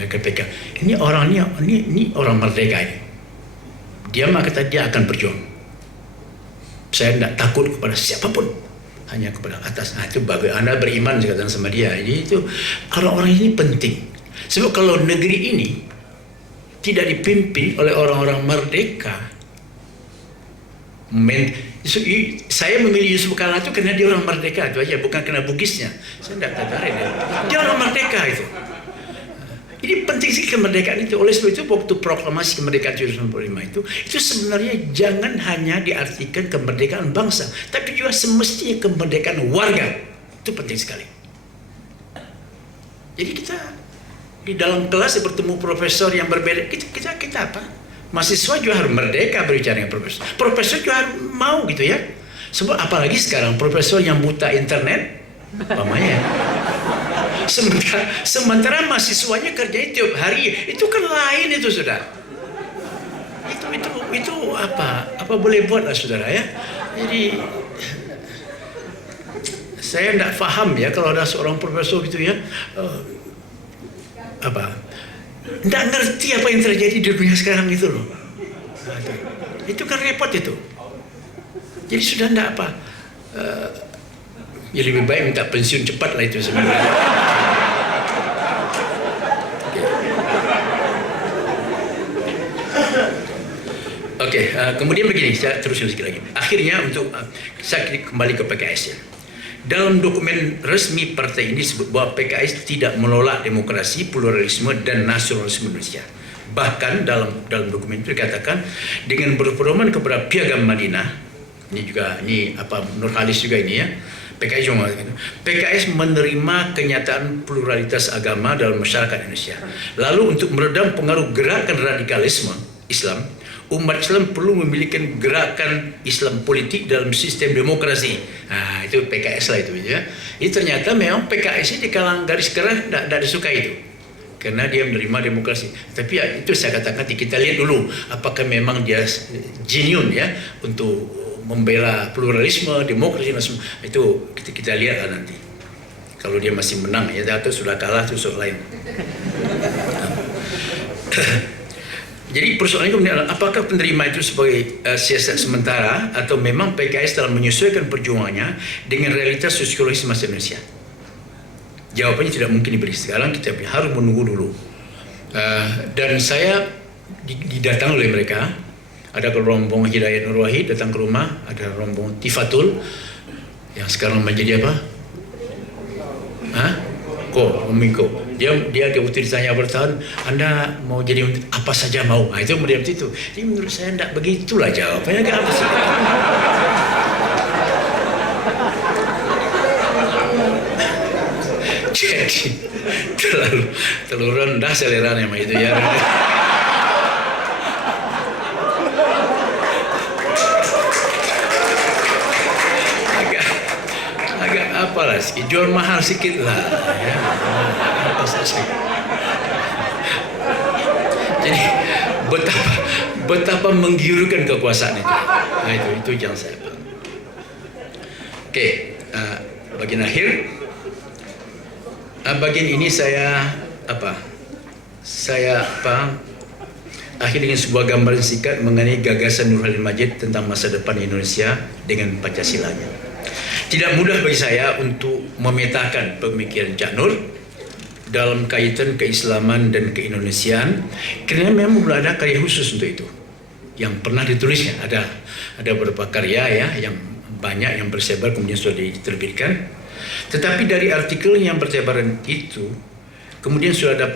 KPK. Ini orang merdeka ini. Dia kata dia akan berjuang. Saya tidak takut kepada siapapun, hanya kepada atas. Itu bagi Anda beriman sekatan sama dia. Jadi itu orang-orang ini penting. Sebab kalau negeri ini tidak dipimpin oleh orang-orang merdeka, saya memilih Yusuf Kala itu karena dia orang merdeka itu aja, bukan karena Bugisnya. Saya tidak tertarik dia orang merdeka itu. Ini penting sih kemerdekaan itu. Oleh sebab itu waktu proklamasi kemerdekaan 1945 itu sebenarnya jangan hanya diartikan kemerdekaan bangsa, tapi juga semestinya kemerdekaan warga. Itu penting sekali. Jadi kita di dalam kelas bertemu profesor yang berbeda, kita apa? Mahasiswa juga harus merdeka berbicara dengan profesor. Profesor juga harus mau gitu ya. Sebab apalagi sekarang profesor yang buta internet, pamannya. Sementara mahasiswanya kerjanya tiap hari, itu kan lain itu sudah. Itu apa boleh buat lah saudara ya. Jadi saya tidak paham ya kalau ada seorang profesor gitu ya, tidak ngerti apa yang terjadi di dunia sekarang itu loh. Itu kan repot itu. Jadi sudah tidak ya lebih baik minta pensiun cepat lah itu sebenarnya. Oke, kemudian begini, saya teruskan sedikit lagi. Akhirnya untuk saya kembali ke PKS ya. Dalam dokumen resmi partai ini disebut bahwa PKS tidak menolak demokrasi, pluralisme dan nasionalisme Indonesia. Bahkan dalam dokumen itu dikatakan dengan berpedoman kepada Piagam Madinah, ini Nurhalis juga ini ya. PKS juga mengatakan, PKS menerima kenyataan pluralitas agama dalam masyarakat Indonesia. Lalu untuk meredam pengaruh gerakan radikalisme Islam, umat Islam perlu memiliki gerakan Islam politik dalam sistem demokrasi. Nah, itu PKS lah itu ya. Ini ternyata memang PKS ini di kalangan garis keras tidak disukai itu. Karena dia menerima demokrasi. Tapi ya, itu saya katakan kita lihat dulu apakah memang dia genuine ya untuk membela pluralisme, demokrasi, itu kita lihat lah nanti. Kalau dia masih menang ya, atau sudah kalah itu soal lain. Jadi persoalannya kemudian apakah penerima itu sebagai siasat sementara atau memang PKS dalam menyesuaikan perjuangannya dengan realitas sosiologis masyarakat Indonesia? Jawabannya tidak mungkin diberi sekarang, kita harus menunggu dulu. Dan saya didatangi oleh mereka. Ada rombongan Hidayat Nur Wahid datang ke rumah, ada rombongan Tifatul yang sekarang menjadi apa? Miko. Dia waktu ditanya bertahun, Anda mau jadi apa saja mau? Itu kemudian itu. Jadi menurut saya tidak begitulah jawabannya, apa sih? Jadi terlalu rendah seleranya sama itu ya. Agak apalah sedikit, jual mahal sedikit lah ya. Apa saja. Jadi betapa menggiurkan kekuasaan itu. Nah, itu yang saya paham. Oke, bagian akhir. Bagian ini saya akhir dengan sebuah gambaran singkat mengenai gagasan Nur Khalid Majid tentang masa depan Indonesia dengan Pancasilanya. Tidak mudah bagi saya untuk memetakan pemikiran Cak Nur dalam kaitan keislaman dan keindonesiaan, karena memang belum ada karya khusus untuk itu yang pernah ditulisnya. Ada beberapa karya ya yang banyak yang bersebar kemudian sudah diterbitkan. Tetapi dari artikel yang bertebaran itu kemudian sudah ada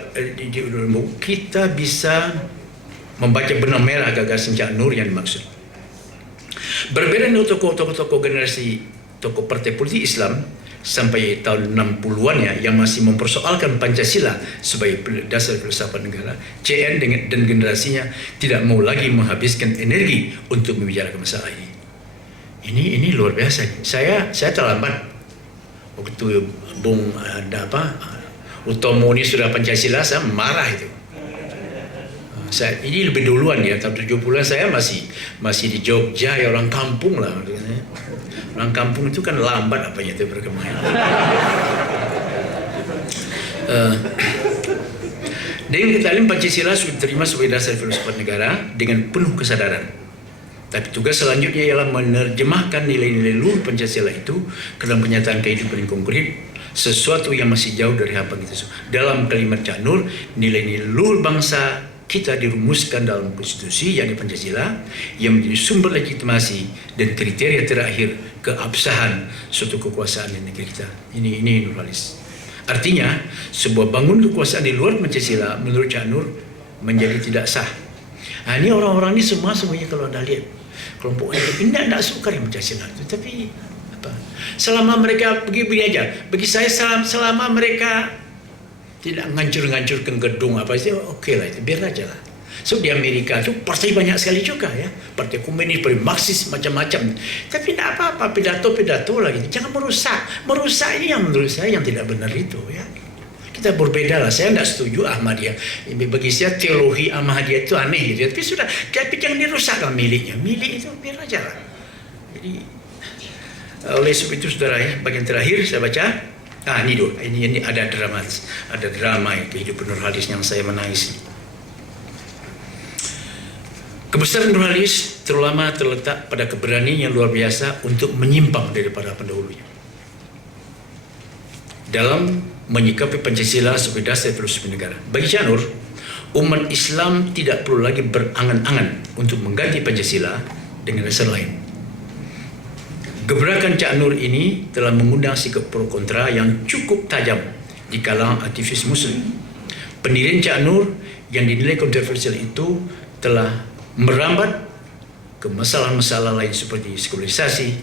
kita bisa membaca benang merah gagasan Cak Nur yang dimaksud. Berbeda dengan tokoh-tokoh generasi tokoh partai politik Islam sampai tahun 60-an yang masih mempersoalkan Pancasila sebagai dasar filsafat negara, CN dan generasinya tidak mau lagi menghabiskan energi untuk membicarakan masalah ini. Ini luar biasa. Saya terlambat waktu Bung Utomo ini sudah Pancasila, saya marah itu. Ini lebih duluan ya, tahun 70-an saya masih di Jogja, ya orang kampung lah. Orang kampung itu kan lambat apanya itu berkembang. Dengan kita Pancasila sudah diterima sebagai dasar filsafat negara dengan penuh kesadaran. Tapi tugas selanjutnya ialah menerjemahkan nilai-nilai luhur Pancasila itu ke dalam kenyataan kehidupan yang konkret, sesuatu yang masih jauh dari harapan kita. Dalam kalimat Cak Nur, nilai-nilai luhur bangsa kita dirumuskan dalam konstitusi, yakni Pancasila, yang menjadi sumber legitimasi dan kriteria terakhir keabsahan suatu kekuasaan di negeri kita. Ini nuralis. Artinya, sebuah bangun kekuasaan di luar Pancasila menurut Cak Nur menjadi tidak sah. Ini orang-orang ini semuanya kalau Anda lihat kelompok ini tidak suka dengan Pancasila itu, tapi apa? Selama mereka begini aja, bagi saya selama mereka tidak ngancur-ngancurkan gedung apa sih, oke lah itu, biar aja lah. So di Amerika itu partai banyak sekali juga ya, partai komunis, partai Marxis, macam-macam. Tapi tidak apa-apa, pidato lagi. Jangan merusak ini yang menurut saya yang tidak benar itu ya. Kita berbeda lah, saya tidak setuju Ahmadiyah. Bagi saya teologi Ahmadiyah itu aneh gitu. Tapi jangan dirusakkan miliknya. Milik itu biar aja lah. Jadi oleh sebab itu saudara ya, bagian terakhir saya baca. Ini dulu, ini ada drama kehidupan Nurhalis yang saya menangis. Kebesaran Nurhalis terutama terletak pada keberanian yang luar biasa untuk menyimpang daripada pendahulunya dalam menyikapi Pancasila sebagai dasar filosofi negara. Bagi Cak Nur, umat Islam tidak perlu lagi berangan-angan untuk mengganti Pancasila dengan dasar lain. Gebrakan Cak Nur ini telah mengundang sikap pro kontra yang cukup tajam di kalangan aktivis Muslim. Pendirian Cak Nur yang dinilai kontroversial itu telah merambat ke masalah-masalah lain seperti sekularisasi,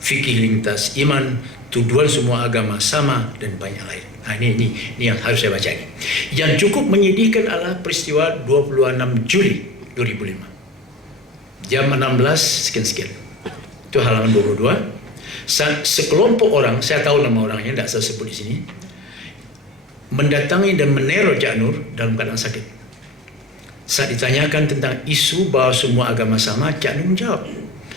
fikih lintas iman, tuduhan semua agama sama, dan banyak lain. Ini yang harus saya baca ini. Yang cukup menyedihkan adalah peristiwa 26 Juli 2005. Jam 16 sekian. Itu halaman 22. Sekelompok orang, saya tahu nama orangnya, tidak saya sebut di sini, mendatangi dan meneror Cak Nur dalam keadaan sakit. Saat ditanyakan tentang isu bahwa semua agama sama, Cak Nur menjawab,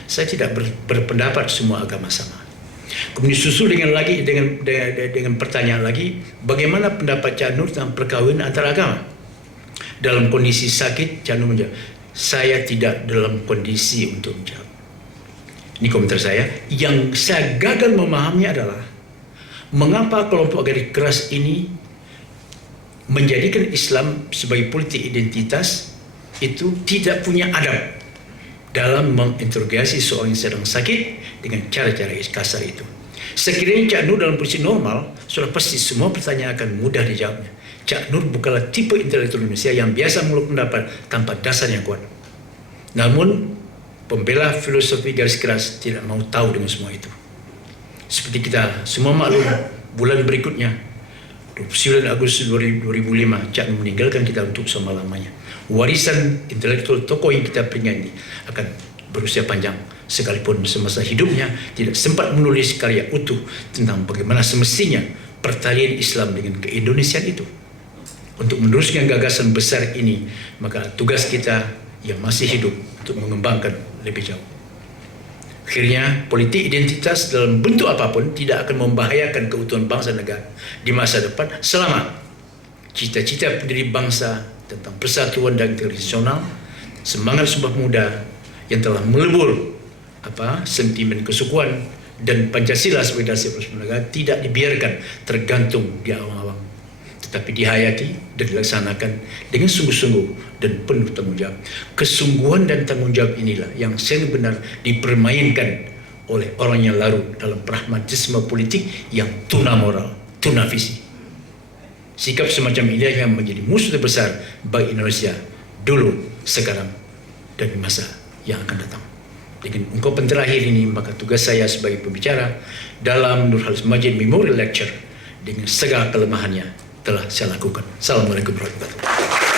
saya tidak berpendapat semua agama sama. Kemudian susul dengan pertanyaan lagi, bagaimana pendapat Cak Nur tentang perkawinan antara agama? Dalam kondisi sakit, Cak Nur menjawab, saya tidak dalam kondisi untuk menjawab. Ini komentar saya. Yang saya gagal memahaminya adalah mengapa kelompok garis keras ini menjadikan Islam sebagai politik identitas itu tidak punya adab dalam menginterogasi seorang yang sedang sakit dengan cara-cara kasar itu. Sekiranya Cak Nur dalam posisi normal, sudah pasti semua pertanyaan akan mudah dijawabnya. Cak Nur bukanlah tipe intelektual Indonesia yang biasa mengeluh pendapat tanpa dasar yang kuat. Namun pembela filosofi garis keras tidak mau tahu dengan semua itu. Seperti kita semua maklum, bulan berikutnya 29 Agustus 2005 Cak Nur meninggalkan kita untuk selama-lamanya. Warisan intelektual tokoh yang kita peringati akan berusia panjang, sekalipun semasa hidupnya tidak sempat menulis karya utuh tentang bagaimana semestinya pertalian Islam dengan keindonesiaan itu. Untuk meneruskan gagasan besar ini, maka tugas kita yang masih hidup untuk mengembangkan lebih jauh. Akhirnya, politik identitas dalam bentuk apapun tidak akan membahayakan keutuhan bangsa negara di masa depan selama cita-cita pendiri bangsa tentang persatuan dan internasional, semangat Sumpah Pemuda yang telah melebur sentimen kesukuan dan Pancasila sebagai dasar negara tidak dibiarkan tergantung di awang-awang, tetapi dihayati dan dilaksanakan dengan sungguh-sungguh dan penuh tanggung jawab. Kesungguhan dan tanggung jawab inilah yang benar dipermainkan oleh orang yang larut dalam pragmatisme politik yang tuna moral, tuna visi. Sikap semacam ini yang menjadi musuh terbesar bagi Indonesia dulu, sekarang, dan di masa yang akan datang. Dengan ungkapan terakhir ini, maka tugas saya sebagai pembicara dalam Nurhalis Majid Memorial Lecture dengan segala kelemahannya telah saya lakukan. Assalamualaikum warahmatullahi wabarakatuh.